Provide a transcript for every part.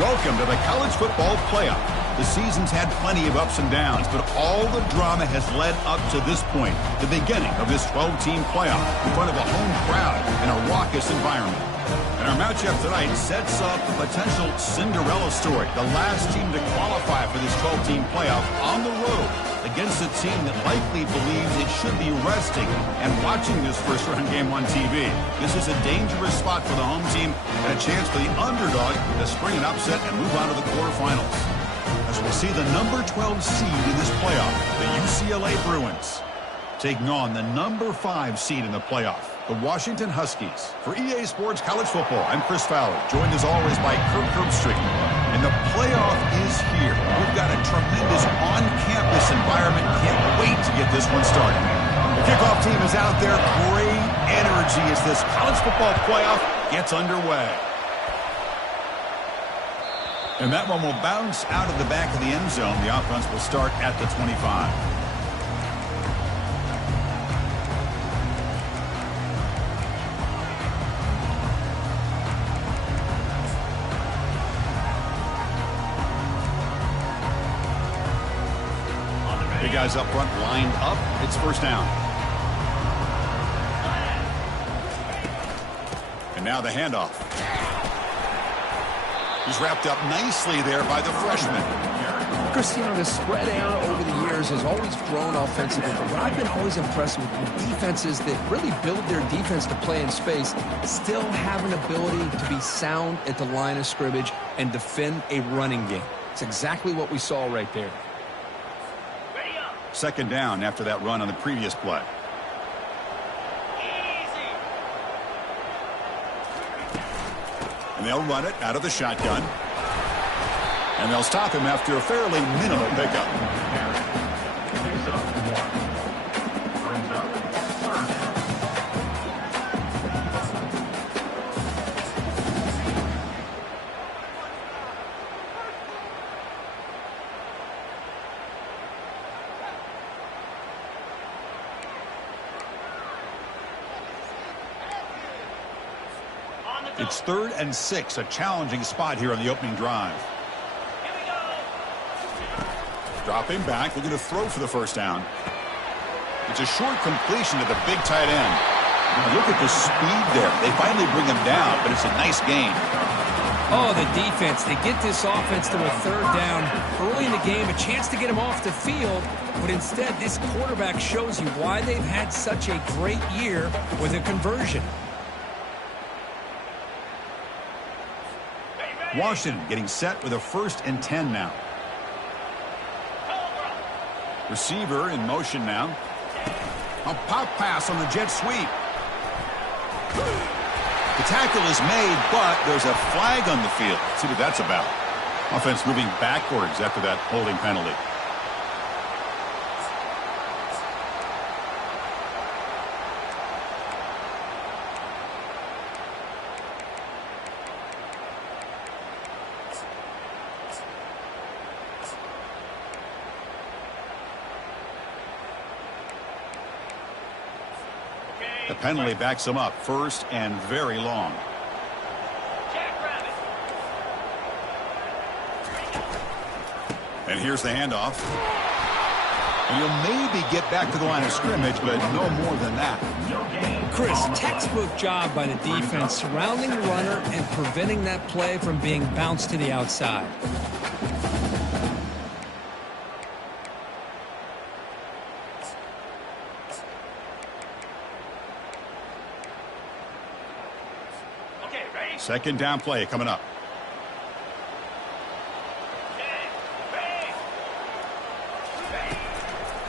Welcome to the college football playoff. The season's had plenty of ups and downs, but all the drama has led up to this point, the beginning of this 12-team playoff in front of a home crowd in a raucous environment. And our matchup tonight sets up a potential Cinderella story, the last team to qualify for this 12-team playoff on the road against a team that likely believes it should be resting and watching this first-round game on TV. This is a dangerous spot for the home team and a chance for the underdog to spring an upset and move on to the quarterfinals. As we'll see the number 12 seed in this playoff, the UCLA Bruins, taking on the number 5 seed in the playoff, the Washington Huskies. For EA Sports College Football, I'm Chris Fowler, joined as always by Kirk Herbstreit. And the playoff is here. We've got a tremendous on-campus environment. Can't wait to get this one started. The kickoff team is out there. Great energy as this college football playoff gets underway. And that one will bounce out of the back of the end zone. The offense will start at the 25. Guys up front lined up. It's first down. And now the handoff. He's wrapped up nicely there by the freshman. Chris, the spread out over the years has always grown offensively, but what I've been always impressed with defenses that really build their defense to play in space still have an ability to be sound at the line of scrimmage and defend a running game. It's exactly what we saw right there. Second down after that run on the previous play. And they'll run it out of the shotgun. And they'll stop him after a fairly minimal pickup. It's 3rd and 6, a challenging spot here on the opening drive. Dropping back, looking to throw for the first down. It's a short completion to the big tight end. Now look at the speed there. They finally bring him down, but it's a nice gain. Oh, the defense. They get this offense to a 3rd down early in the game, a chance to get him off the field, but instead this quarterback shows you why they've had such a great year with a conversion. Washington getting set with a 1st and 10 now. Receiver in motion now. A pop pass on the jet sweep. The tackle is made, but there's a flag on the field. Let's see what that's about. Offense moving backwards after that holding penalty. The penalty backs him up, 1st and very long. And here's the handoff. And he'll maybe get back to the line of scrimmage, but no more than that. Chris, textbook job by the defense surrounding the runner and preventing that play from being bounced to the outside. Second down play coming up.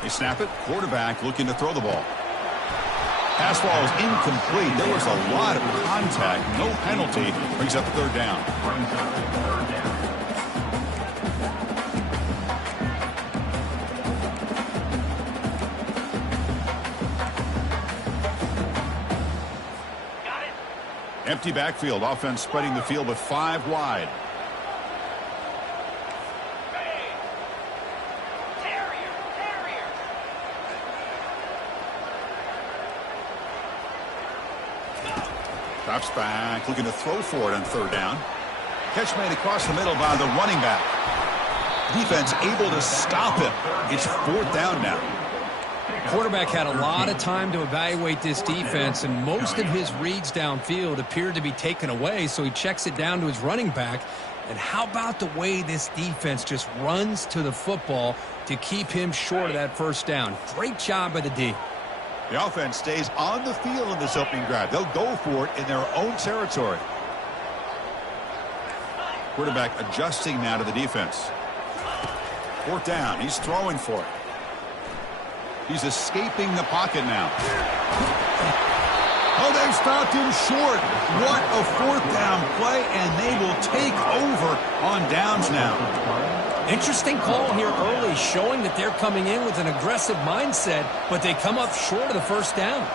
They snap it. Quarterback looking to throw the ball. Pass ball is incomplete. There was a lot of contact. No penalty. Brings up 3rd down. Empty backfield. Offense spreading the field with 5 wide. Drops back, looking to throw for it on 3rd down. Catch made across the middle by the running back. Defense able to stop him. It's 4th down now. Quarterback had a lot of time to evaluate this defense, and most of his reads downfield appeared to be taken away, so he checks it down to his running back. And how about the way this defense just runs to the football to keep him short of that first down? Great job by the D. The offense stays on the field in this opening drive. They'll go for it in their own territory. Quarterback adjusting now to the defense. 4th down. He's throwing for it. He's escaping the pocket now. Oh, they've stopped him short. What a 4th down play, and they will take over on downs now. Interesting call here early, showing that they're coming in with an aggressive mindset, but they come up short of the first down.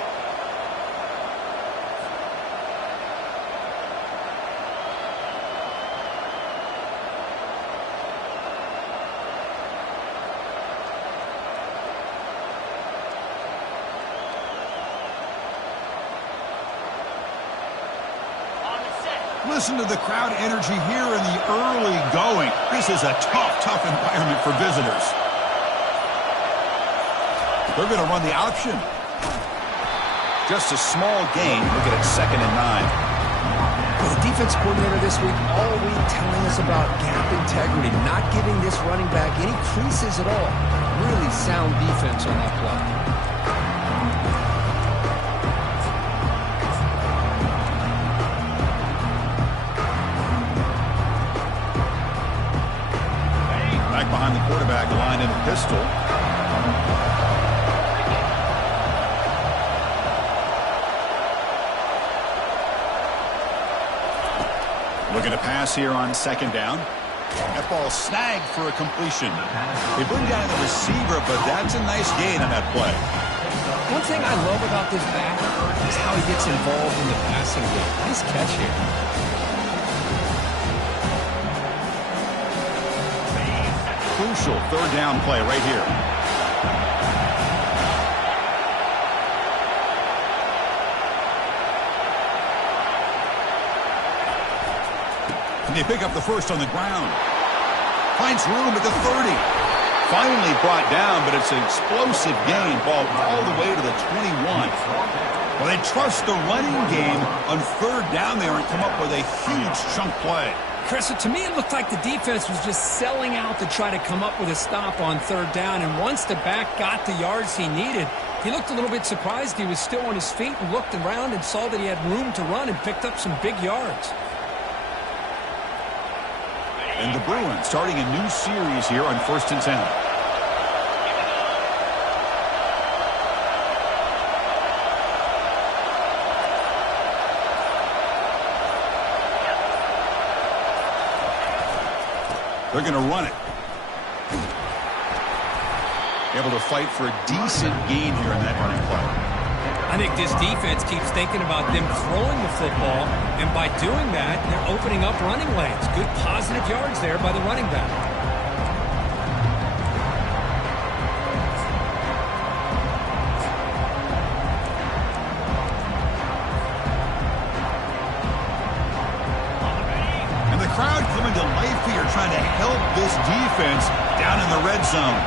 Listen to the crowd energy here in the early going. This is a tough environment for visitors. They're going to run the option. Just a small gain. Look at it, 2nd and 9. Well, the defense coordinator this week all week telling us about gap integrity, not giving this running back any creases at all. Really sound defense on that play. Behind the quarterback, line in the pistol. Looking to pass here on 2nd down. That ball snagged for a completion. They bring down the receiver, but that's a nice gain on that play. One thing I love about this back is how he gets involved in the passing game. Nice catch here. Crucial 3rd down play right here. And they pick up the first on the ground. Finds room at the 30. Finally brought down, but it's an explosive gain. Ball all the way to the 21. Well, they trust the running game on 3rd down there and come up with a huge chunk play. Chris, to me, it looked like the defense was just selling out to try to come up with a stop on 3rd down. And once the back got the yards he needed, he looked a little bit surprised. He was still on his feet and looked around and saw that he had room to run and picked up some big yards. And the Bruins starting a new series here on 1st and 10. They're going to run it. Able to fight for a decent gain here in that running play. I think this defense keeps thinking about them throwing the football, and by doing that, they're opening up running lanes. Good positive yards there by the running back. Crowd coming to life here, trying to help this defense down in the red zone.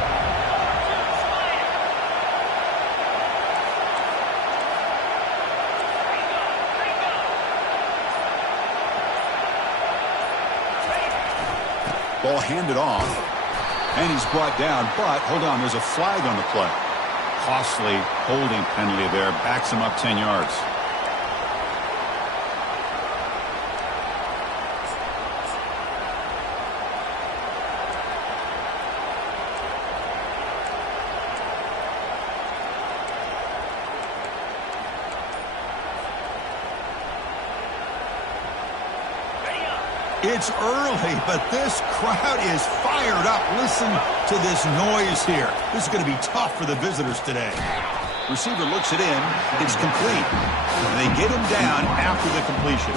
Ball handed off, and he's brought down, but hold on, there's a flag on the play. Costly holding penalty there, backs him up 10 yards. It's early, but this crowd is fired up. Listen to this noise here. This is going to be tough for the visitors today. Receiver looks it in. It's complete. And they get him down after the completion.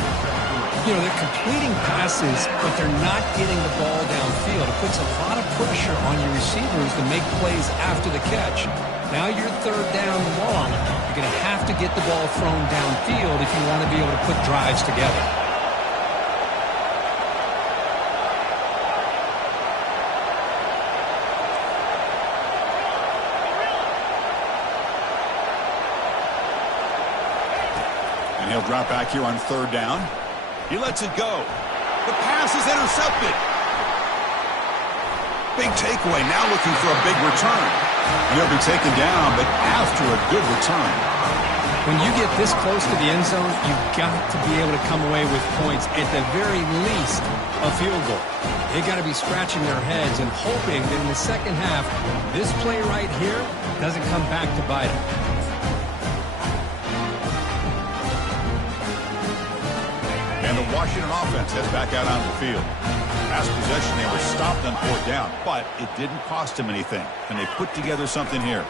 You know, they're completing passes, but they're not getting the ball downfield. It puts a lot of pressure on your receivers to make plays after the catch. Now you're 3rd down and long. You're going to have to get the ball thrown downfield if you want to be able to put drives together. And he'll drop back here on third down. He lets it go. The pass is intercepted. Big takeaway, now looking for a big return. And he'll be taken down, but after a good return. When you get this close to the end zone, you've got to be able to come away with points, at the very least, a field goal. They've got to be scratching their heads and hoping that in the second half, this play right here doesn't come back to bite them. And the Washington offense heads back out on the field. Last possession, they were stopped on fourth down, but it didn't cost them anything. And they put together something here.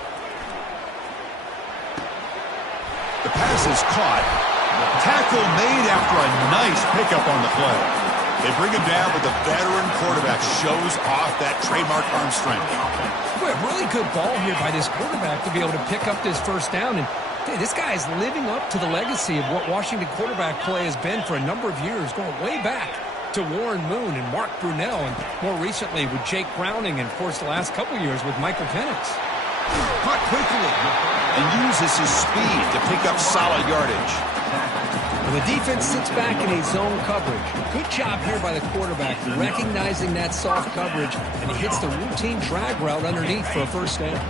The pass is caught. Tackle made after a nice pickup on the play. They bring him down, but the veteran quarterback shows off that trademark arm strength. Boy, a really good ball here by this quarterback to be able to pick up this first down. And hey, this guy is living up to the legacy of what Washington quarterback play has been for a number of years, going way back to Warren Moon and Mark Brunell, and more recently with Jake Browning, and of course the last couple years with Michael Penix. Caught quickly and uses his speed to pick up solid yardage. Well, the defense sits back in a zone coverage. Good job here by the quarterback recognizing that soft coverage, and he hits the routine drag route underneath for a first down.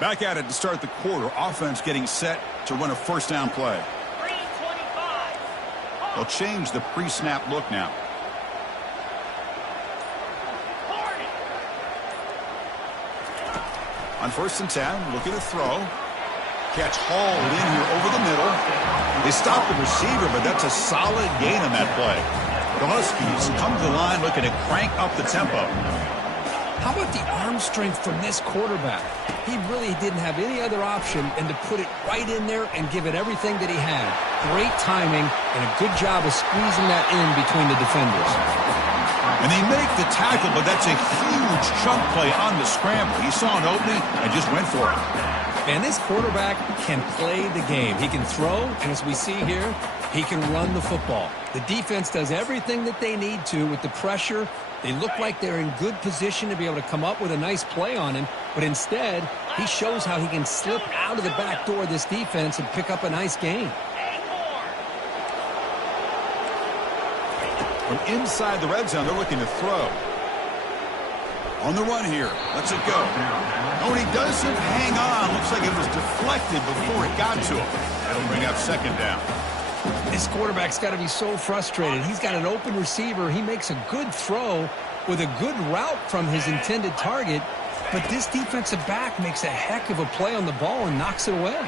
Back at it to start the quarter. Offense getting set to run a first down play. They'll change the pre-snap look now. On 1st and 10, looking to throw. Catch hauled in here over the middle. They stop the receiver, but that's a solid gain on that play. The Huskies come to the line looking to crank up the tempo. How about the arm strength from this quarterback? He really didn't have any other option than to put it right in there and give it everything that he had. Great timing and a good job of squeezing that in between the defenders. And they make the tackle, but that's a huge chunk play on the scramble. He saw an opening and just went for it. And this quarterback can play the game. He can throw, and as we see here, he can run the football. The defense does everything that they need to with the pressure. They look like they're in good position to be able to come up with a nice play on him, but instead, he shows how he can slip out of the back door of this defense and pick up a nice gain. From inside the red zone, they're looking to throw. On the run here. Lets it go. Oh, and he doesn't hang on. Looks like it was deflected before it got to him. That'll bring up second down. This quarterback's got to be so frustrated. He's got an open receiver. He makes a good throw with a good route from his intended target, but this defensive back makes a heck of a play on the ball and knocks it away.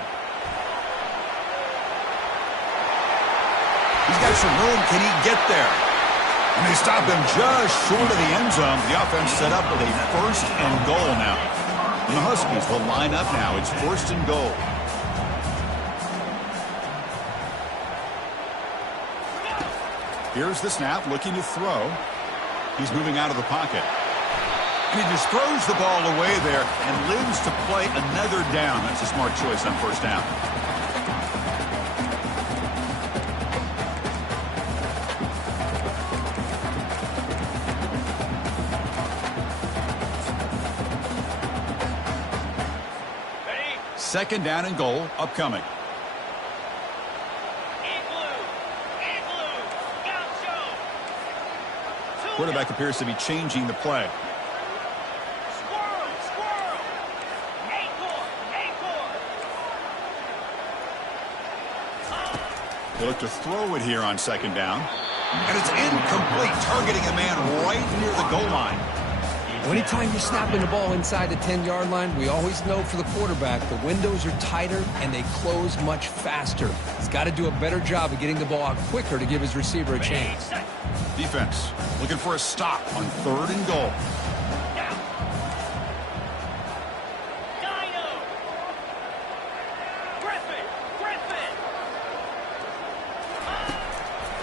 He's got some room. Can he get there? And they stop him just short of the end zone. The offense set up with a 1st and goal now. And the Huskies will line up now. It's 1st and goal. Here's the snap, looking to throw. He's moving out of the pocket. And he just throws the ball away there and lives to play another down. That's a smart choice on 1st down. Second down and goal upcoming. Quarterback appears to be changing the play. They look to throw it here on 2nd down. And it's incomplete, targeting a man right near the goal line. Anytime you're snapping the ball inside the 10-yard line, we always know for the quarterback, the windows are tighter and they close much faster. He's got to do a better job of getting the ball out quicker to give his receiver a chance. Defense looking for a stop on 3rd and goal.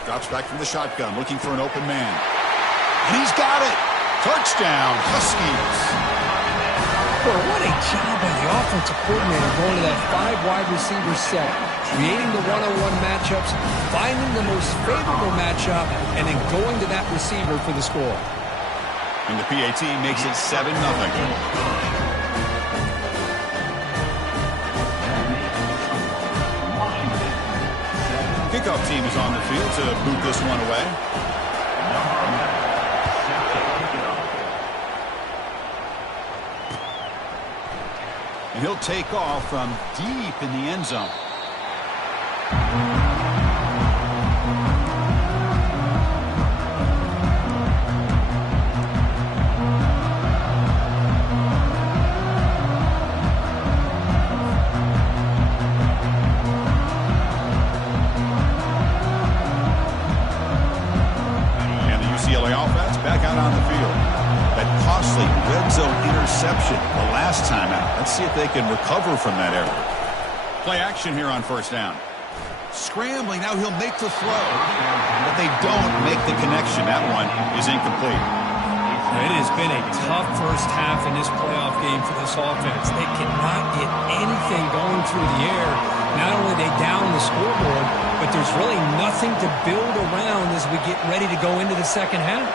Drops back from the shotgun, looking for an open man. And he's got it! Touchdown, Huskies! Well, what a job by the offensive coordinator going to that 5 wide receiver set, creating the one-on-one matchups, finding the most favorable matchup, and then going to that receiver for the score. And the PAT makes it 7-0. Kickoff team is on the field to boot this one away. And he'll take off from deep in the end zone. Interception the last time out. Let's see if they can recover from that error. Play action here on first down. Scrambling, now he'll make the throw. But they don't make the connection. That one is incomplete. It has been a tough first half in this playoff game for this offense. They cannot get anything going through the air. Not only are they down the scoreboard, but there's really nothing to build around as we get ready to go into the second half.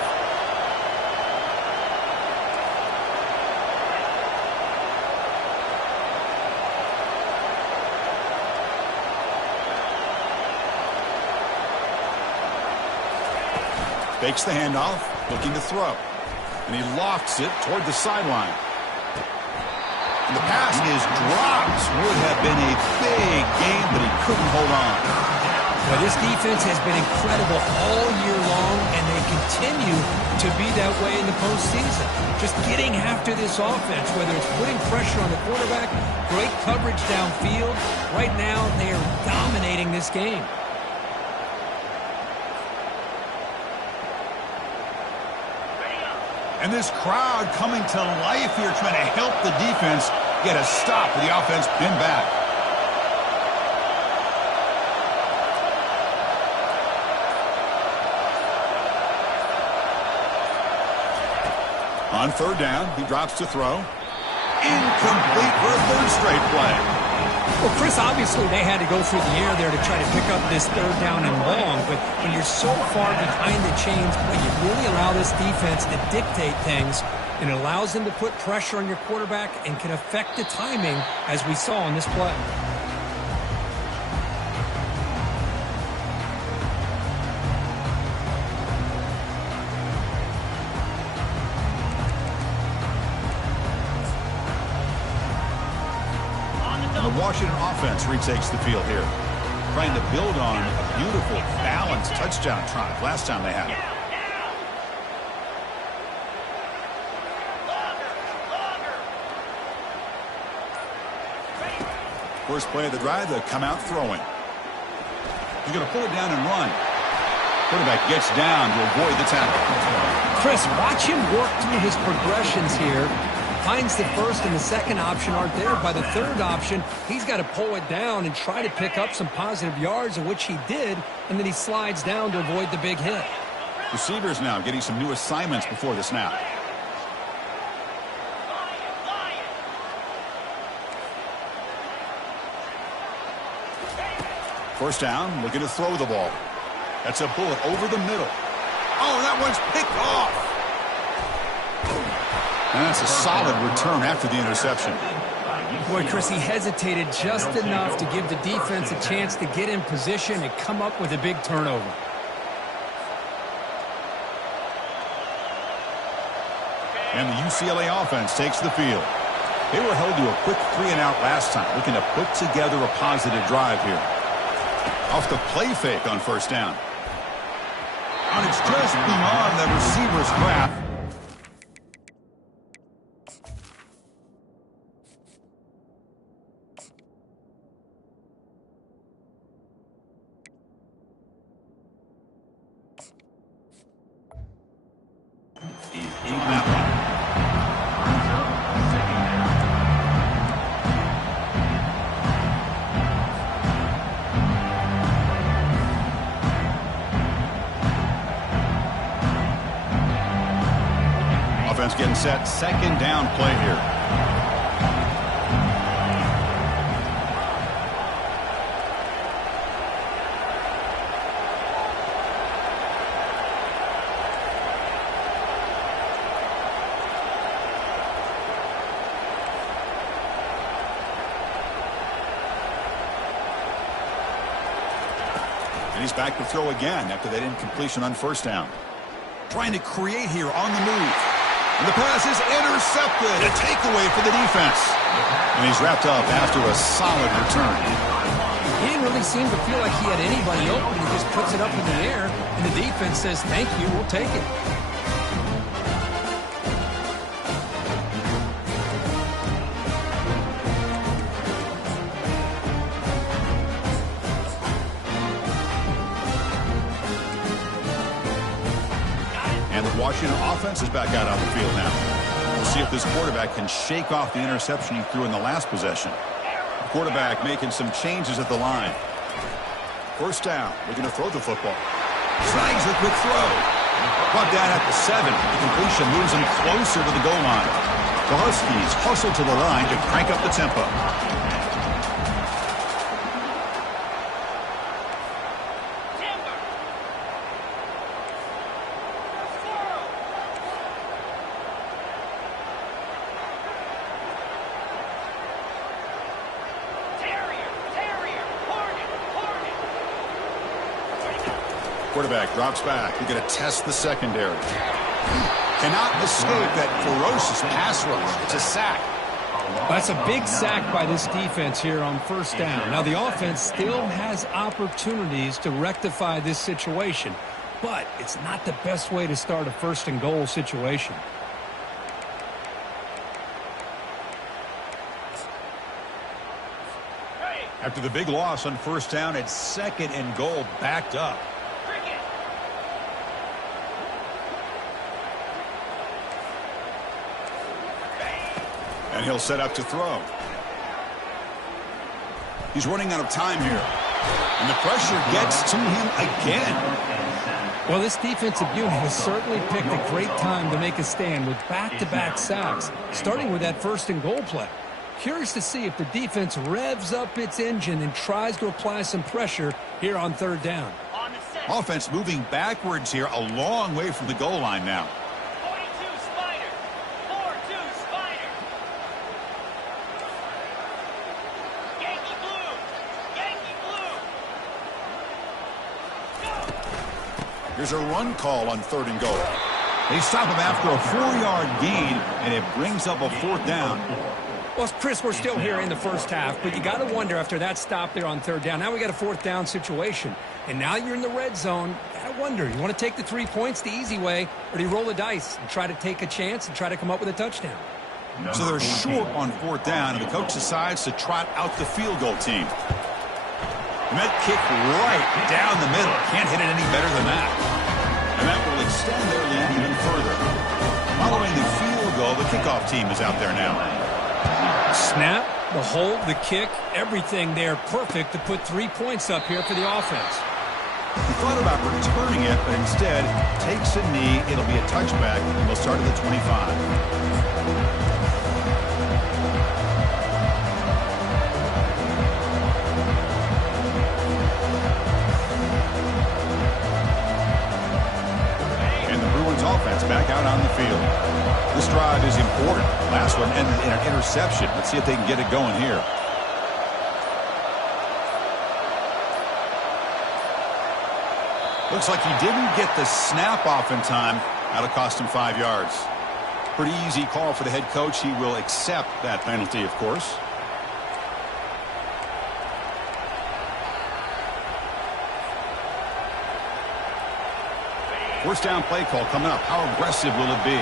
Fakes the handoff, looking to throw. And he lofts it toward the sideline. And the pass is dropped. Would have been a big game, but he couldn't hold on. Well, this defense has been incredible all year long, and they continue to be that way in the postseason. Just getting after this offense, whether it's putting pressure on the quarterback, great coverage downfield. Right now, they are dominating this game. And this crowd coming to life here, trying to help the defense get a stop with the offense pinned back. On third down, he drops to throw. Incomplete for a third straight play. Well, Chris, obviously they had to go through the air there to try to pick up this third down and long, but when you're so far behind the chains, when you really allow this defense to dictate things, it allows them to put pressure on your quarterback and can affect the timing, as we saw on this play. The Washington offense retakes the field here, trying to build on a beautiful, balanced touchdown drive last time they had it. First play of the drive, they come out throwing. He's going to pull it down and run. Quarterback gets down to avoid the tackle. Chris, watch him work through his progressions here. Finds the first and the second option aren't there. By the third option, he's got to pull it down and try to pick up some positive yards, of which he did, and then he slides down to avoid the big hit. Receivers now getting some new assignments before the snap. First down, looking to throw the ball. That's a bullet over the middle. Oh, that one's picked off. And that's a solid return after the interception. Boy, Chris, he hesitated just enough to give the defense a chance to get in position and come up with a big turnover. And the UCLA offense takes the field. They were held to a quick 3-and-out last time, looking to put together a positive drive here. Off the play fake on first down. And it's just beyond the receiver's grasp. set second down play here. And he's back to throw again after that incompletion on first down. Trying to create here on the move. And the pass is intercepted. A takeaway for the defense. And he's wrapped up after a solid return. He didn't really seem to feel like he had anybody open. He just puts it up in the air, and the defense says, thank you, we'll take it. And the Washington offense is back out on the field now. We'll see if this quarterback can shake off the interception he threw in the last possession. The quarterback making some changes at the line. First down. Looking to throw the football. Snags a quick throw. Brought down at the 7. The completion moves him closer to the goal line. The Huskies hustle to the line to crank up the tempo. Quarterback drops back. He's going to test the secondary. Cannot escape that ferocious pass rush. It's a sack. That's a big sack by this defense here on first down. Now, the offense still has opportunities to rectify this situation, but it's not the best way to start a first and goal situation. After the big loss on first down, it's second and goal backed up. And he'll set up to throw. He's running out of time here. And the pressure gets to him again. Well, this defensive unit has certainly picked a great time to make a stand with back-to-back sacks, starting with that first and goal play. Curious to see if the defense revs up its engine and tries to apply some pressure here on third down. Offense moving backwards here, a long way from the goal line now. Here's a run call on third and goal. They stop him after a 4-yard gain, and it brings up a fourth down. Well, Chris, we're still here in the first half, but you got to wonder after that stop there on third down. Now we got a fourth down situation, and now you're in the red zone. I wonder, you want to take the 3 points the easy way, or do you roll the dice and try to take a chance and try to come up with a touchdown? So they're short on fourth down, and the coach decides to trot out the field goal team. And that kick right down the middle. Can't hit it any better than that. And that will extend their lead even further. Following the field goal, the kickoff team is out there now. Snap, the hold, the kick, everything there perfect to put 3 points up here for the offense. He thought about returning it, but instead takes a knee. It'll be a touchback, and they'll start at the 25. Offense back out on the field. This drive is important. Last one ended in an interception. Let's see if they can get it going here. Looks like he didn't get the snap off in time. That'll cost him 5 yards. Pretty easy call for the head coach. He will accept that penalty, of course. First down play call coming up. How aggressive will it be?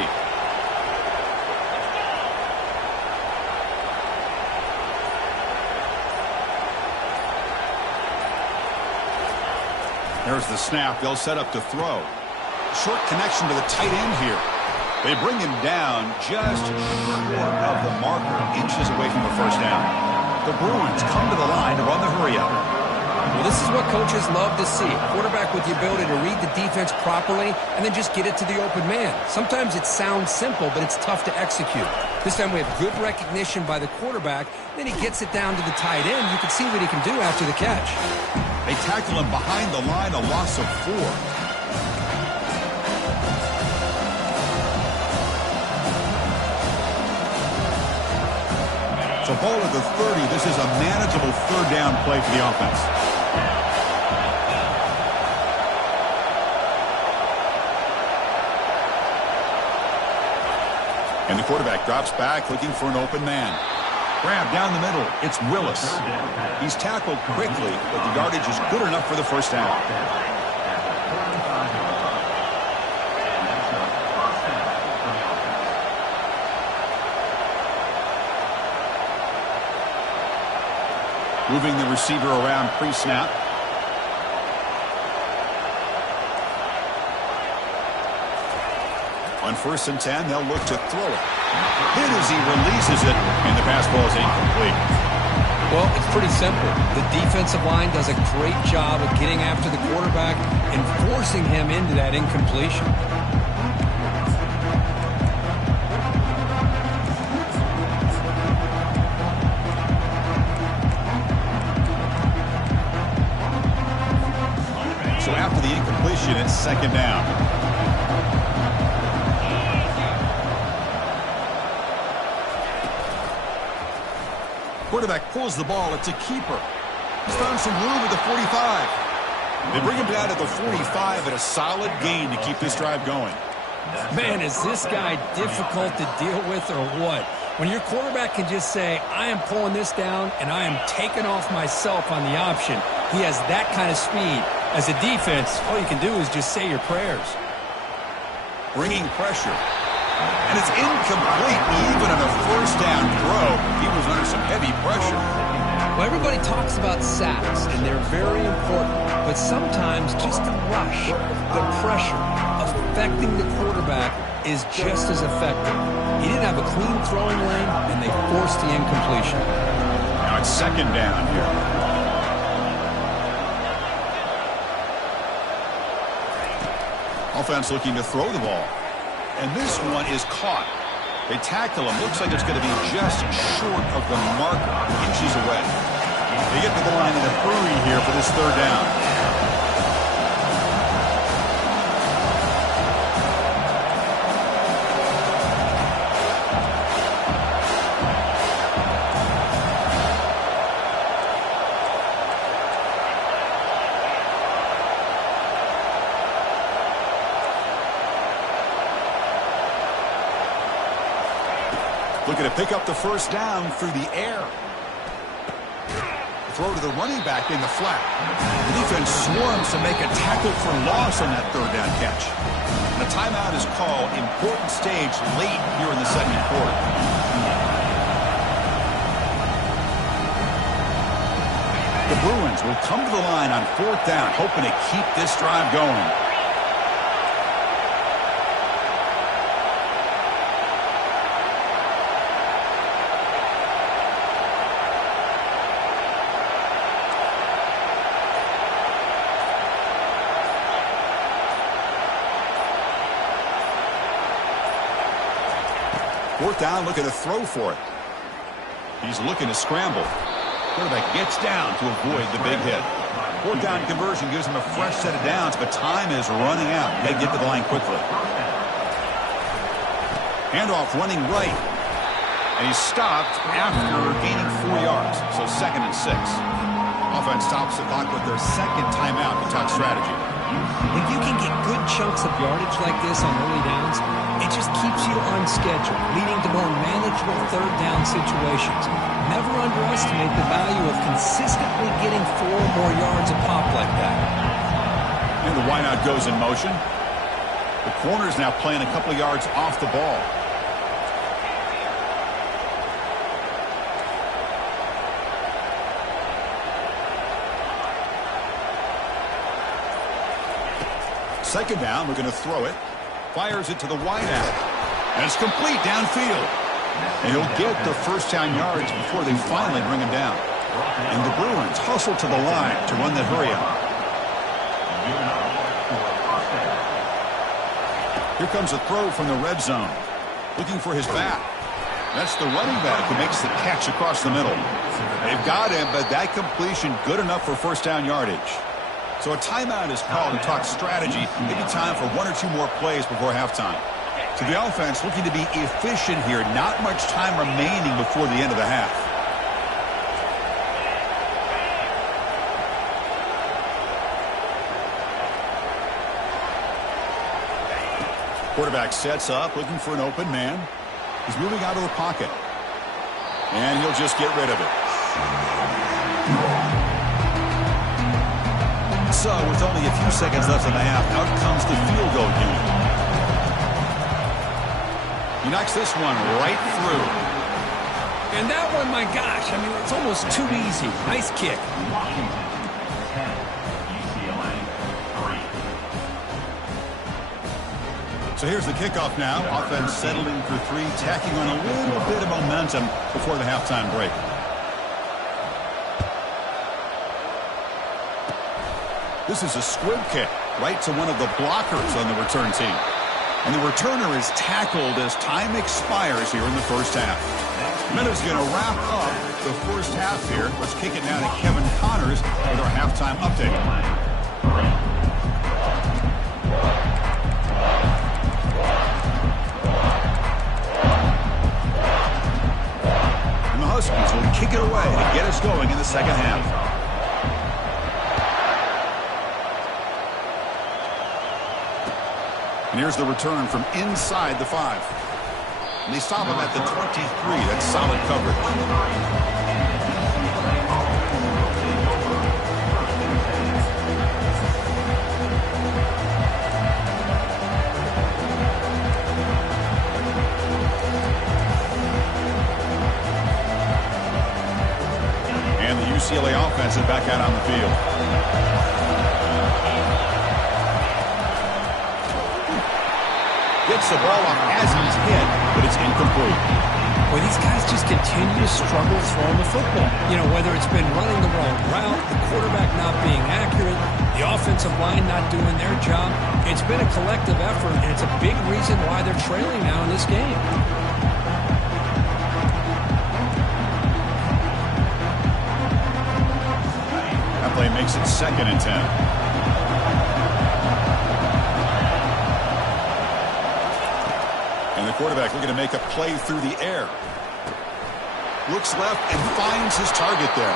There's the snap. They'll set up to throw. Short connection to the tight end here. They bring him down just short of the marker, inches away from the first down. The Bruins come to the line to run the hurry up. Well, this is what coaches love to see. A quarterback with the ability to read the defense properly and then just get it to the open man. Sometimes it sounds simple, but it's tough to execute. This time we have good recognition by the quarterback. Then he gets it down to the tight end. You can see what he can do after the catch. They tackle him behind the line, a loss of 4. So ball at the 30. This is a manageable third down play for the offense. And the quarterback drops back looking for an open man. Grab down the middle. It's Willis. He's tackled quickly, but the yardage is good enough for the first down. Moving the receiver around pre-snap. On 1st and 10, they'll look to throw it. Hit as he releases it, and the pass ball is incomplete. Well, it's pretty simple. The defensive line does a great job of getting after the quarterback and forcing him into that incompletion. So after the incompletion, it's 2nd down. Quarterback pulls the ball. It's a keeper. He's found some room at the 45. They bring him down to the 45 at a solid gain to keep this drive going. Man, is this guy difficult to deal with or what? When your quarterback can just say, I am pulling this down and I am taking off myself on the option. He has that kind of speed. As a defense, all you can do is just say your prayers. Bringing pressure. And it's incomplete even on a 1st down throw. He was under some heavy pressure. Well, everybody talks about sacks, and they're very important. But sometimes just the rush, the pressure, affecting the quarterback is just as effective. He didn't have a clean throwing lane, and they forced the incompletion. Now it's 2nd down here. Offense looking to throw the ball. And this one is caught. They tackle him. Looks like it's going to be just short of the marker, inches away. They get to the line in a hurry here for this 3rd down. Looking to pick up the 1st down through the air. Throw to the running back in the flat. The defense swarms to make a tackle for loss on that 3rd down catch. And a timeout is called. Important stage late here in the 2nd quarter. The Bruins will come to the line on 4th down, hoping to keep this drive going. Fourth down, looking to throw for it. He's looking to scramble. Quarterback gets down to avoid the big hit. 4th down conversion gives him a fresh set of downs, but time is running out. They get to the line quickly. Handoff running right. And he's stopped after gaining 4 yards. So 2nd and 6. Offense stops the clock with their 2nd timeout to talk strategy. When you can get good chunks of yardage like this on early downs, it just keeps you on schedule, leading to more manageable 3rd down situations. Never underestimate the value of consistently getting 4 more yards a pop like that. And the wideout goes in motion. The corner's now playing a couple of yards off the ball. Second down, we're going to throw it. Fires it to the wideout. And it's complete downfield. And he'll get the 1st down yards before they finally bring him down. And the Bruins hustle to the line to run the hurry-up. Here comes a throw from the red zone. Looking for his back. That's the running back who makes the catch across the middle. They've got him, but that completion good enough for first down yardage. So a timeout is called to talk strategy. Maybe time for one or two more plays before halftime. So the offense looking to be efficient here. Not much time remaining before the end of the half. Quarterback sets up, looking for an open man. He's moving out of the pocket. And he'll just get rid of it. So, with only a few seconds left in the half, out comes the field goal unit. He knocks this one right through. And that one, my gosh, I mean, it's almost too easy. Nice kick. So here's the kickoff now. Offense settling for three, tacking on a little bit of momentum before the halftime break. This is a squib kick right to one of the blockers on the return team. And the returner is tackled as time expires here in the first half. Minutes going to wrap up the first half here. Let's kick it now to Kevin Connors with our halftime update. Huskies will kick it away to get us going in the second half. And here's the return from inside the 5. And they stop him at the 23. That's solid coverage. UCLA offense is back out on the field. Gets the ball off as he's hit, but it's incomplete. Well, these guys just continue to struggle throwing the football. You know, whether it's been running the wrong route, the quarterback not being accurate, the offensive line not doing their job. It's been a collective effort, and it's a big reason why they're trailing now in this game. Play makes it 2nd and 10. And the quarterback looking to make a play through the air. Looks left and finds his target there.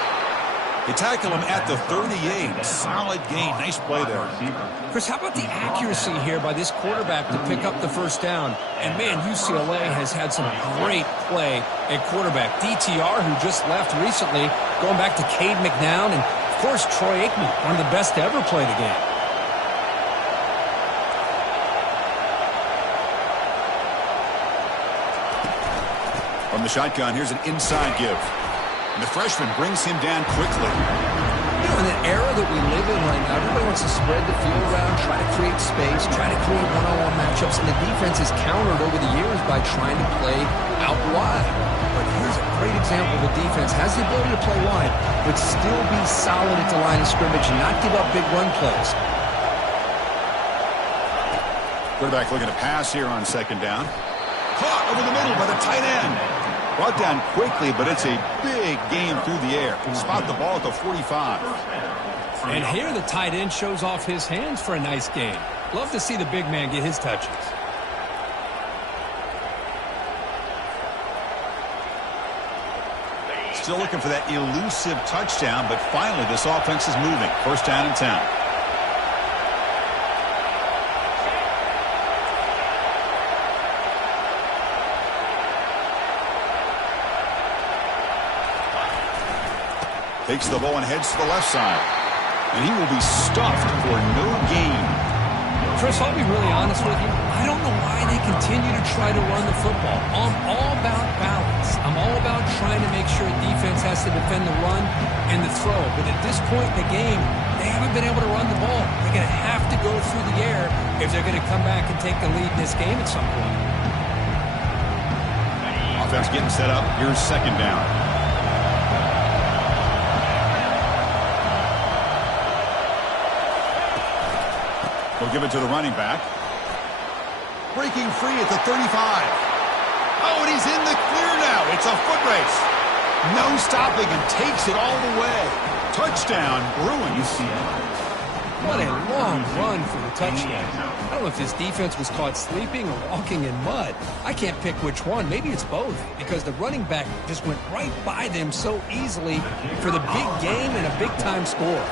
They tackle him at the 38. Solid gain. Nice play there. Chris, how about the accuracy here by this quarterback to pick up the first down? And, man, UCLA has had some great play at quarterback. DTR, who just left recently, going back to Cade McNown, and of course, Troy Aikman, one of the best to ever play the game. From the shotgun, here's an inside give. And the freshman brings him down quickly. You know, in an era that we live in right now, everybody wants to spread the field around, try to create space, try to create one-on-one matchups, and the defense is countered over the years by trying to play out wide. But here's a great example of a defense has the ability to play wide, but still be solid at the line of scrimmage and not give up big run plays. Quarterback looking to pass here on 2nd down. Caught over the middle by the tight end. Brought down quickly, but it's a big gain through the air. Spot the ball at the 45. And here the tight end shows off his hands for a nice gain. Love to see the big man get his touches. Still looking for that elusive touchdown, but finally this offense is moving. 1st down and 10. Takes the ball and heads to the left side. And he will be stuffed for no gain. Chris, I'll be really honest with you. I don't know why they continue to try to run the football. I'm all about balance. I'm all about trying to make sure defense has to defend the run and the throw. But at this point in the game, they haven't been able to run the ball. They're going to have to go through the air if they're going to come back and take the lead in this game at some point. Offense getting set up. Here's 2nd down. We'll give it to the running back. Breaking free at the 35. Oh, and he's in the clear now. It's a foot race. No stopping and takes it all the way. Touchdown, Bruins. What a long run for the touchdown. I don't know if this defense was caught sleeping or walking in mud. I can't pick which one. Maybe it's both, because the running back just went right by them so easily for the big game and a big-time score.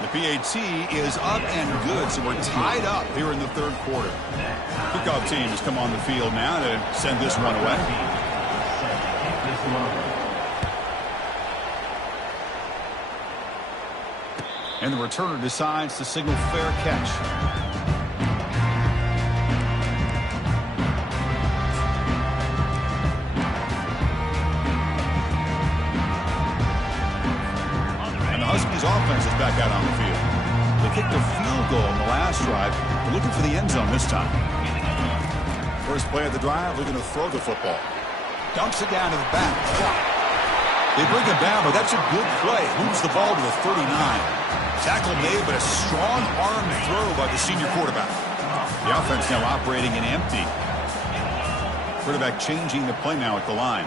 The PAT is up and good, so we're tied up here in the third quarter. Kickoff team has come on the field now to send this one away. And the returner decides to signal fair catch. And the Huskies offense is back out on the field. They kicked a field goal in the last drive. They're looking for the end zone this time. First play of the drive, looking to throw the football. Dumps it down to the back. They bring him down, but that's a good play. Moves the ball to the 39. Tackle made, but a strong arm throw by the senior quarterback. The offense now operating in empty. Quarterback changing the play now at the line.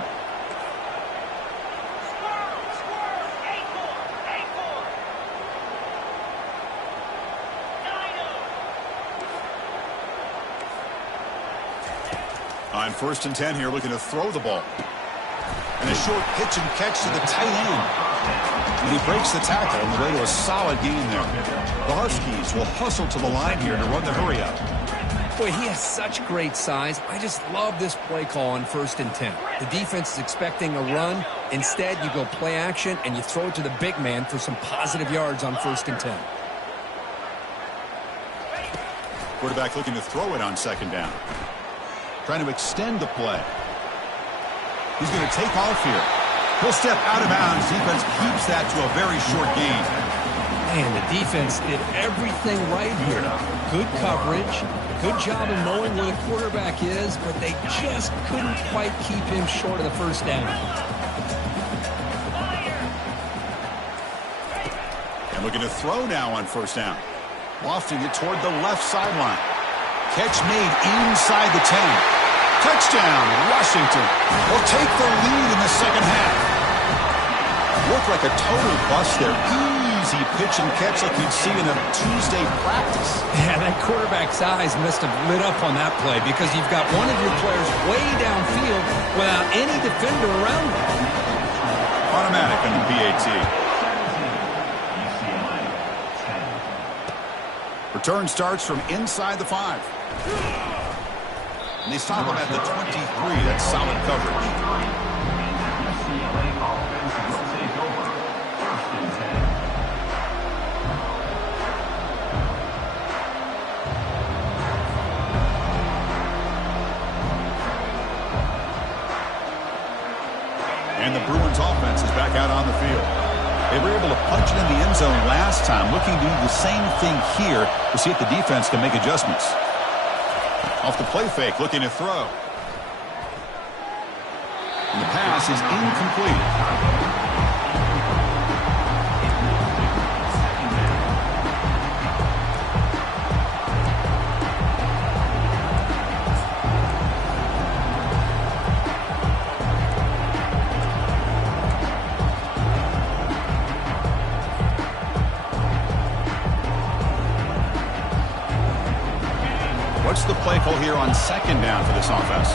On 1st and 10 here, looking to throw the ball. And a short pitch and catch to the tight end. And he breaks the tackle on the way to a solid gain there. The Huskies will hustle to the line here to run the hurry up. Boy, he has such great size. I just love this play call on 1st and 10. The defense is expecting a run. Instead, you go play action and you throw it to the big man for some positive yards on 1st and 10. Quarterback looking to throw it on 2nd down. Trying to extend the play. He's going to take off here. He'll step out of bounds. Defense keeps that to a very short gain. Man, the defense did everything right here. Good coverage, good job of knowing where the quarterback is, but they just couldn't quite keep him short of the 1st down. And looking to throw now on 1st down. Lofting it toward the left sideline. Catch made inside the 10. Touchdown, Washington. They'll take the lead in the 2nd half. Looked like a total bust there. Easy pitch and catch like you'd see in a Tuesday practice. Yeah, that quarterback's eyes must have lit up on that play, because you've got one of your players way downfield without any defender around him. Automatic on the PAT. Return starts from inside the 5. And they stop him at the 23. That's solid coverage. And the Bruins offense is back out on the field. They were able to punch it in the end zone last time, looking to do the same thing here to see if the defense can make adjustments. Off the play fake, looking to throw. And the pass is incomplete. What's the play call here on 2nd down for this offense?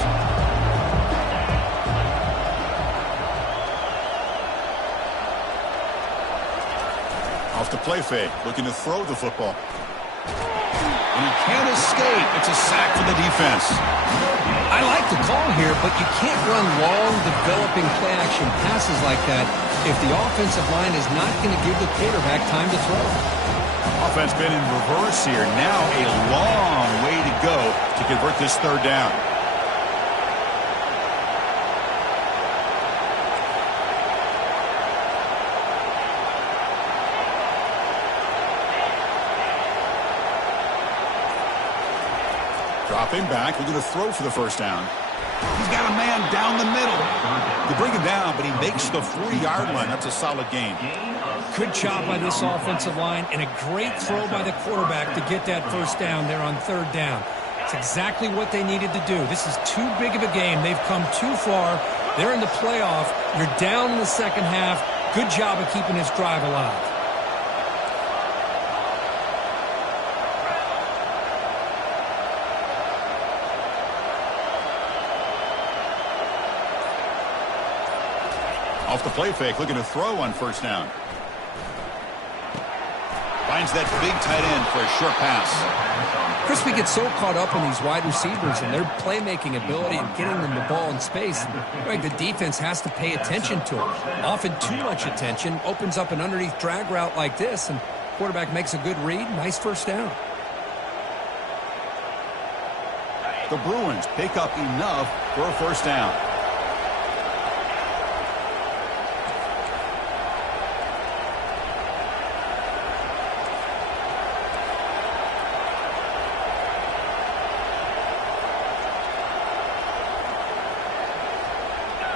Off the play fake, looking to throw the football. And he can't escape. It's a sack for the defense. I like the call here, but you can't run long, developing play-action passes like that if the offensive line is not going to give the quarterback time to throw. Offense been in reverse here. Now a long way to go to convert this 3rd down. Dropping back, we're going to throw for the 1st down. He's got a man down the middle. They bring him down, but he makes the 40-yard line. That's a solid gain. Good job by this offensive line, and a great throw by the quarterback to get that first down there on third down. It's exactly what they needed to do. This is too big of a game. They've come too far. They're in the playoff. You're down in the second half. Good job of keeping this drive alive. Off the play fake, looking to throw on first down. Finds that big tight end for a short pass. Chris, we get so caught up in these wide receivers and their playmaking ability and getting them the ball in space. Right, the defense has to pay attention to them. Often too much attention opens up an underneath drag route like this, and quarterback makes a good read. Nice first down. The Bruins pick up enough for a first down.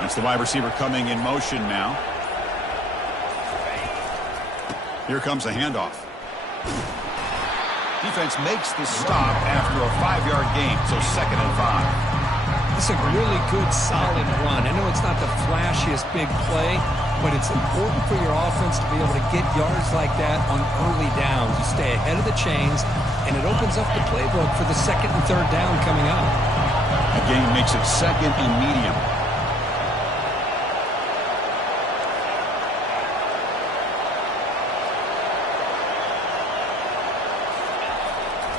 It's the wide receiver coming in motion now. Here comes a handoff. Defense makes the stop after a 5-yard gain, so 2nd and 5. It's a really good, solid run. I know it's not the flashiest big play, but it's important for your offense to be able to get yards like that on early downs. You stay ahead of the chains, and it opens up the playbook for the 2nd and 3rd down coming up. A gain makes it 2nd and medium.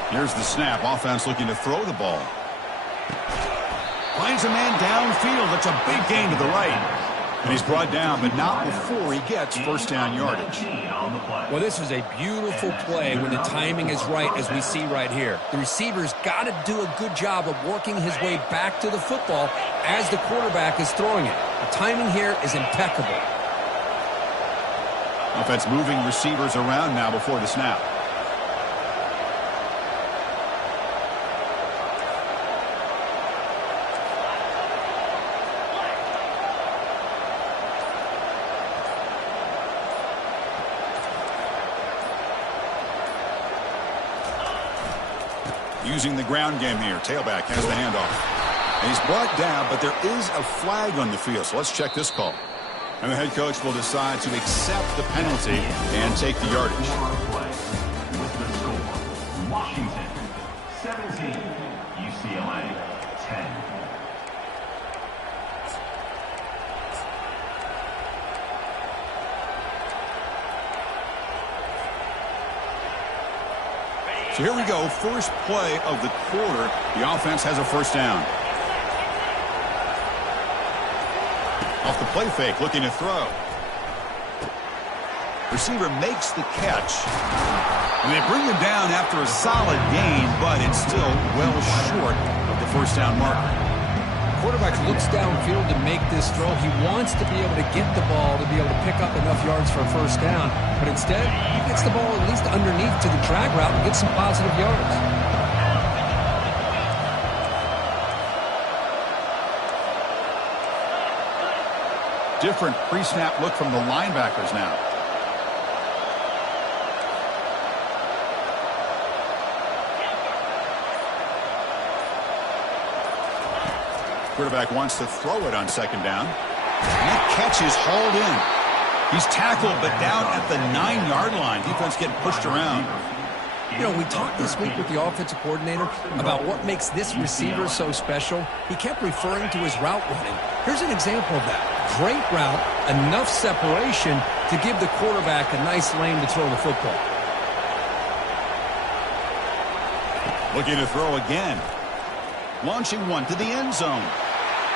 Here's the snap. Offense looking to throw the ball. Finds a man downfield. That's a big gain to the right. And he's brought down, but not before he gets first down yardage. Well, this is a beautiful play when the timing is right, as we see right here. The receiver's got to do a good job of working his way back to the football as the quarterback is throwing it. The timing here is impeccable. Offense moving receivers around now before the snap. Using the ground game here. Tailback has the handoff. And he's brought down, but there is a flag on the field. So let's check this call. And the head coach will decide to accept the penalty and take the yardage. With the score, Washington 17, UCLA 10. So here we go, first play of the quarter. The offense has a first down. Off the play fake, looking to throw. Receiver makes the catch. And they bring him down after a solid gain, but it's still well short of the first down marker. Quarterback looks downfield to make this throw. He wants to be able to get the ball to be able to pick up enough yards for a first down. But instead, he gets the ball at least underneath to the drag route and gets some positive yards. Different pre-snap look from the linebackers now. Quarterback wants to throw it on second down. And that catch is hauled in. He's tackled, but down at the 9-yard line. Defense getting pushed around. You know, we talked this week with the offensive coordinator about what makes this receiver so special. He kept referring to his route running. Here's an example of that. Great route, enough separation to give the quarterback a nice lane to throw the football. Looking to throw again. Launching one to the end zone.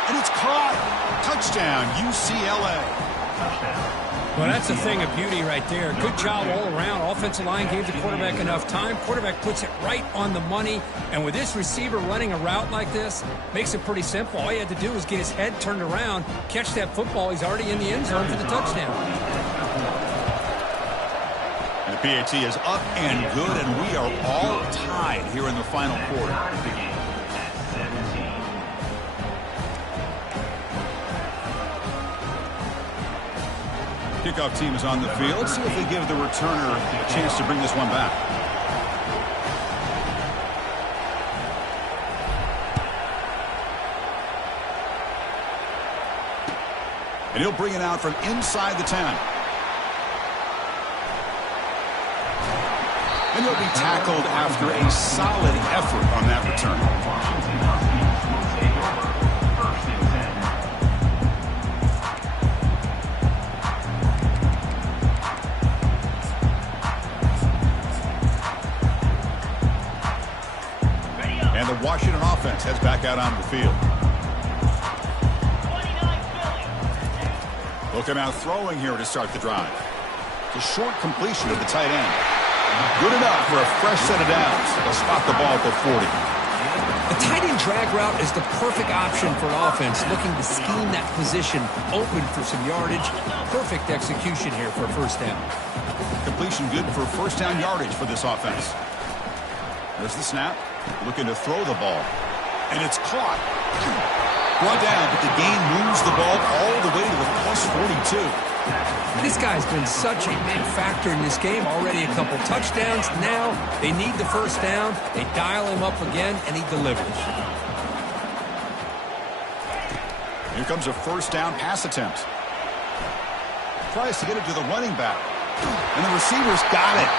And it's caught. Touchdown, UCLA. Well, that's a thing of beauty right there. Good job all around. Offensive line gave the quarterback enough time. Quarterback puts it right on the money. And with this receiver running a route like this, makes it pretty simple. All he had to do was get his head turned around, catch that football. He's already in the end zone for the touchdown. And the PAT is up and good, and we are all tied here in the final quarter. Kickoff team is on the field. Let's see if they give the returner a chance to bring this one back. And he'll bring it out from inside the 10. And he'll be tackled after a solid effort on that return. And the Washington offense heads back out onto the field. Looking out throwing here to start the drive. It's a short completion to the tight end. Good enough for a fresh set of downs. They'll spot the ball at the 40. A tight end drag route is the perfect option for an offense looking to scheme that position open for some yardage. Perfect execution here for a first down. Completion good for first down yardage for this offense. There's the snap. Looking to throw the ball. And it's caught. Brought down, but the gain moves the ball all the way to the plus 42. This guy's been such a big factor in this game. Already a couple touchdowns. Now they need the first down. They dial him up again, and he delivers. Here comes a first down pass attempt. Tries to get it to the running back. And the receiver's got it.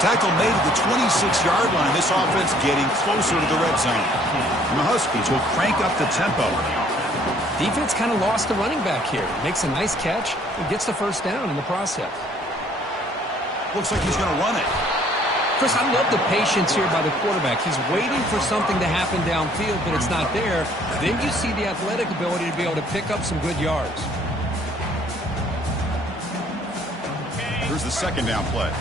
Tackle made at the 26-yard line. This offense getting closer to the red zone. And the Huskies will crank up the tempo. Defense kind of lost the running back here. Makes a nice catch and gets the first down in the process. Looks like he's going to run it. Chris, I love the patience here by the quarterback. He's waiting for something to happen downfield, but it's not there. Then you see the athletic ability to be able to pick up some good yards. Here's the second down play.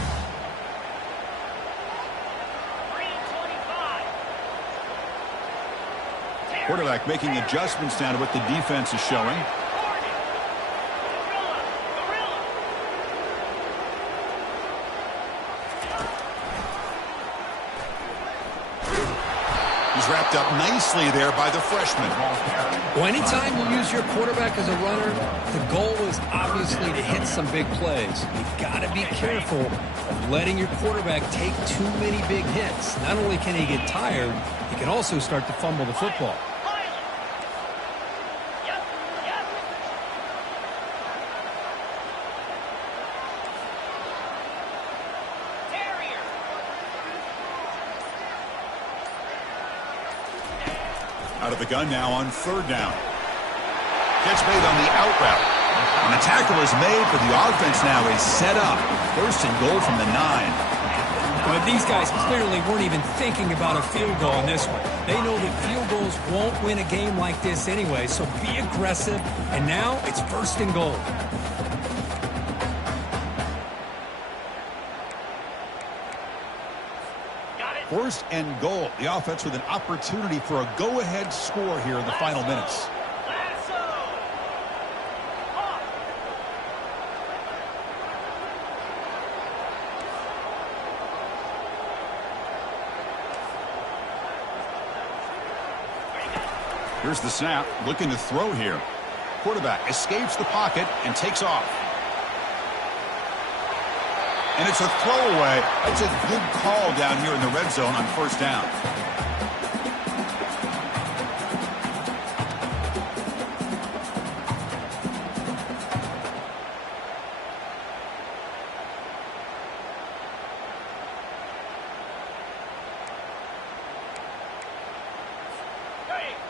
Quarterback making adjustments down to what the defense is showing. He's wrapped up nicely there by the freshman. Well, anytime you use your quarterback as a runner, the goal is obviously to hit some big plays. You've got to be careful of letting your quarterback take too many big hits. Not only can he get tired, he can also start to fumble the football. Out of the gun now on third down. Catch made on the out route. And the tackle is made, but the offense now is set up. First and goal from the 9. But these guys clearly weren't even thinking about a field goal on this one. They know that field goals won't win a game like this anyway, so be aggressive. And now it's first and goal. First and goal. The offense with an opportunity for a go-ahead score here in the final minutes. Here's the snap. Looking to throw here. Quarterback escapes the pocket and takes off. And it's a throwaway. That's a good call down here in the red zone on first down.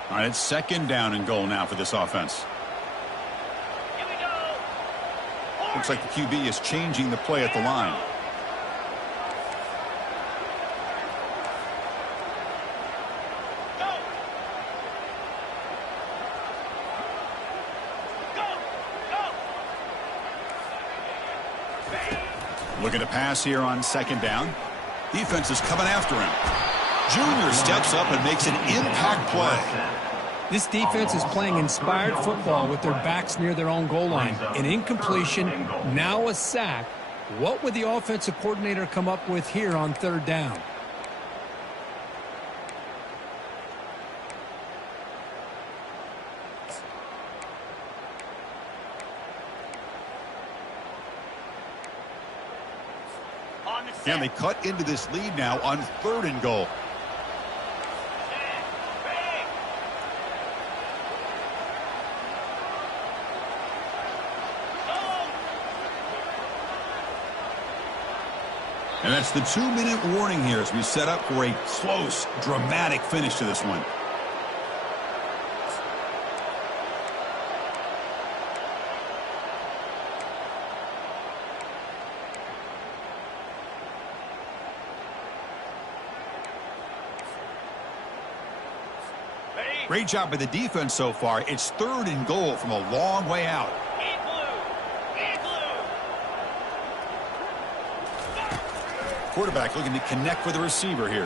All right, it's second down and goal now for this offense. Looks like the QB is changing the play at the line. Looking to pass here on second down. Defense is coming after him. Junior steps up and makes an impact play. This defense is playing inspired football with their backs near their own goal line. An incompletion, now a sack. What would the offensive coordinator come up with here on third down? And they cut into this lead now on 3rd and goal. And that's the 2-minute warning here as we set up for a close, dramatic finish to this one. Great job by the defense so far. It's 3rd and goal from a long way out. Quarterback looking to connect with the receiver here.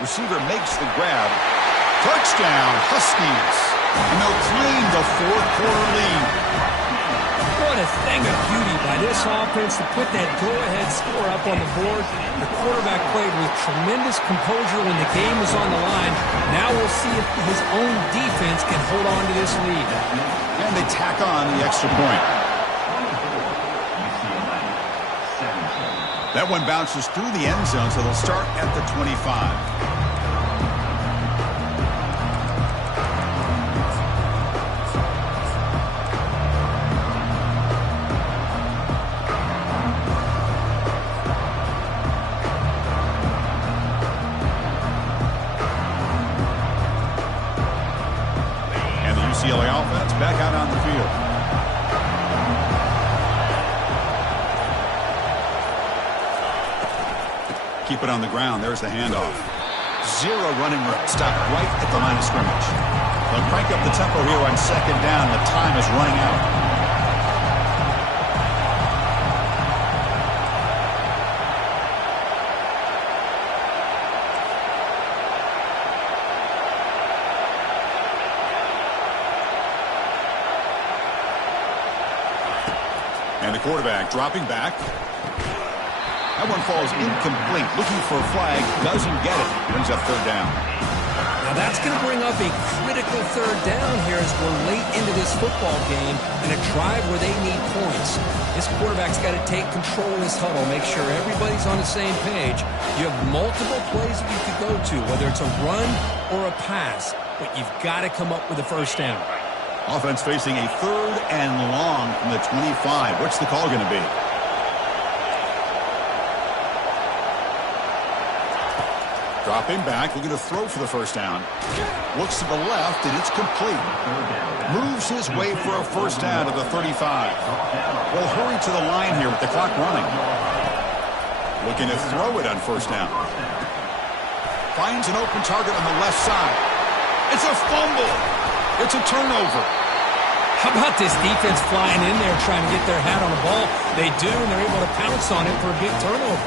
Receiver makes the grab. Touchdown, Huskies. And they'll claim the 4th-quarter lead. What a thing of beauty by this offense to put that go-ahead score up on the board. The quarterback played with tremendous composure when the game was on the line. Now we'll see if his own defense can hold on to this lead. And they tack on the extra point. That one bounces through the end zone, so they'll start at the 25. UCLA offense back out on the field. Keep it on the ground. There's the handoff. 0 running room. Stop right at the line of scrimmage. They'll crank up the tempo here on 2nd down. The time is running out. And the quarterback dropping back. That one falls incomplete. Looking for a flag. Doesn't get it. Brings up 3rd down. Now that's going to bring up a critical 3rd down here as we're late into this football game in a drive where they need points. This quarterback's got to take control of this huddle. Make sure everybody's on the same page. You have multiple plays that you could go to, whether it's a run or a pass. But you've got to come up with a 1st down. Offense facing a 3rd and long from the 25. What's the call going to be? Dropping back, looking to throw for the 1st down. Looks to the left, and it's complete. Moves his way for a 1st down to the 35. Will hurry to the line here with the clock running. Looking to throw it on 1st down. Finds an open target on the left side. It's a fumble. It's a turnover. How about this defense flying in there trying to get their hat on the ball? They do, and they're able to pounce on it for a big turnover.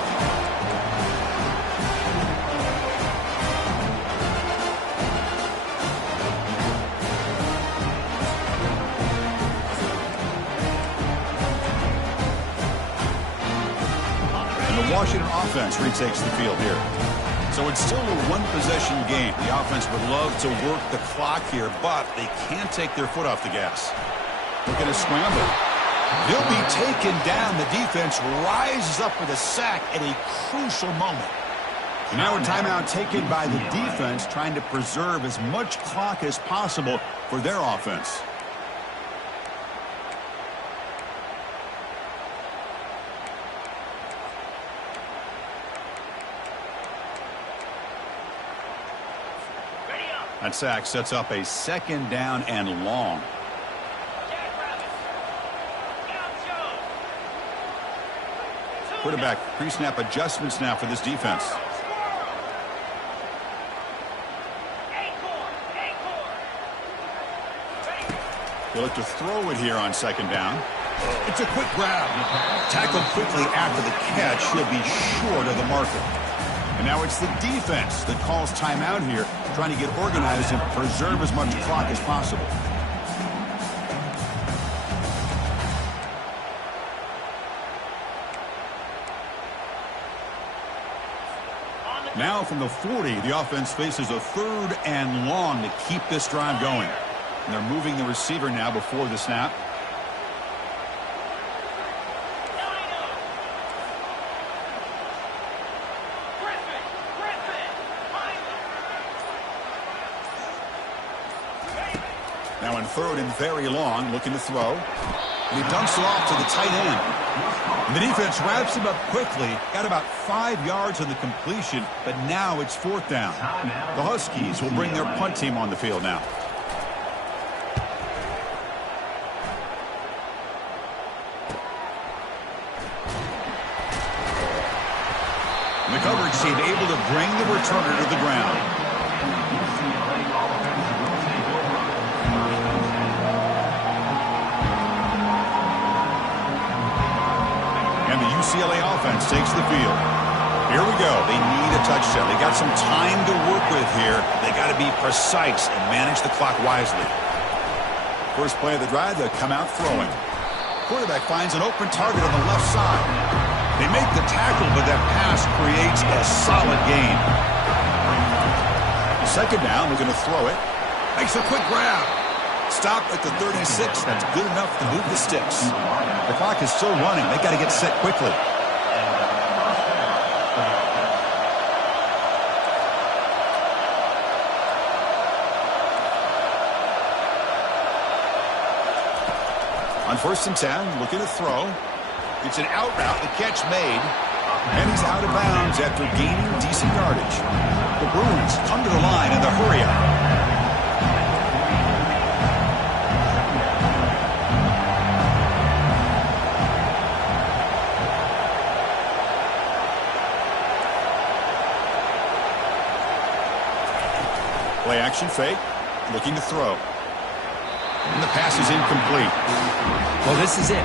And the Washington offense retakes the field here. So it's still a 1-possession game. The offense would love to work the clock here, but they can't take their foot off the gas. Looking to scramble. They'll be taken down. The defense rises up with a sack at a crucial moment. And now a timeout taken by the defense, trying to preserve as much clock as possible for their offense. That sack sets up a 2nd down and long. Quarterback pre-snap adjustments now for this defense. They look to throw it here on 2nd down. It's a quick grab. Tackled quickly after the catch. He'll be short of the marker. And now it's the defense that calls timeout here, trying to get organized and preserve as much clock as possible. Now from the 40, the offense faces a 3rd and long to keep this drive going. And they're moving the receiver now before the snap. Now in third and very long, looking to throw. And he dumps it off to the tight end. And the defense wraps him up quickly. Got about 5 yards on the completion, but now it's fourth down. The Huskies will bring their punt team on the field now. The coverage team able to bring the returner to the ground. And the UCLA offense takes the field. Here we go. They need a touchdown. They got some time to work with here. They got to be precise and manage the clock wisely. First play of the drive, they'll come out throwing. Quarterback finds an open target on the left side. They make the tackle, but that pass creates a solid gain. Second down, we're going to throw it. Makes a quick grab. Stop at the 36. That's good enough to move the sticks. The clock is still running. They got to get set quickly. On first and 10, looking to throw. It's an out route, the catch made, and he's out of bounds after gaining decent yardage. The Bruins come to the line in the hurry-up. Play action fake, looking to throw. And the pass is incomplete. Well, this is it.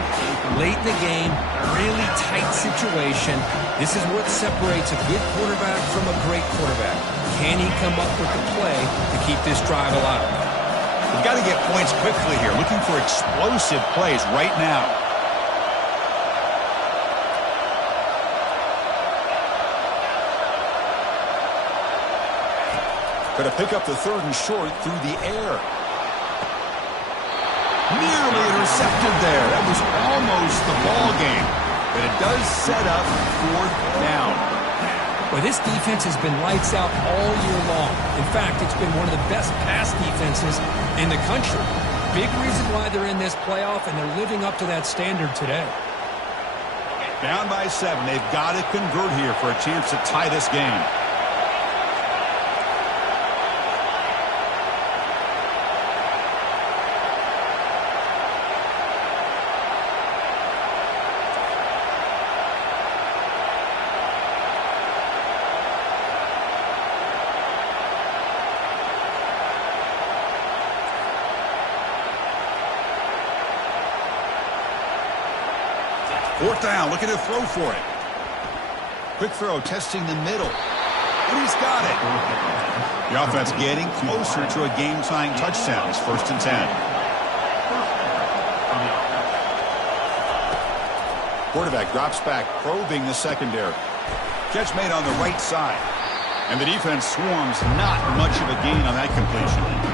Late in the game, really tight situation. This is what separates a good quarterback from a great quarterback. Can he come up with the play to keep this drive alive? We've got to get points quickly here. Looking for explosive plays right now. Going to pick up the third and short through the air. Nearly intercepted there. That was almost the ball game. But it does set up fourth down. Well, this defense has been lights out all year long. In fact, it's been one of the best pass defenses in the country. Big reason why they're in this playoff, and they're living up to that standard today. Down by 7. They've got to convert here for a chance to tie this game. Fourth down, looking to throw for it. Quick throw, testing the middle. And he's got it. The offense getting closer to a game-tying touchdown. It's first and 10. Quarterback drops back, probing the secondary. Catch made on the right side. And the defense swarms, not much of a gain on that completion.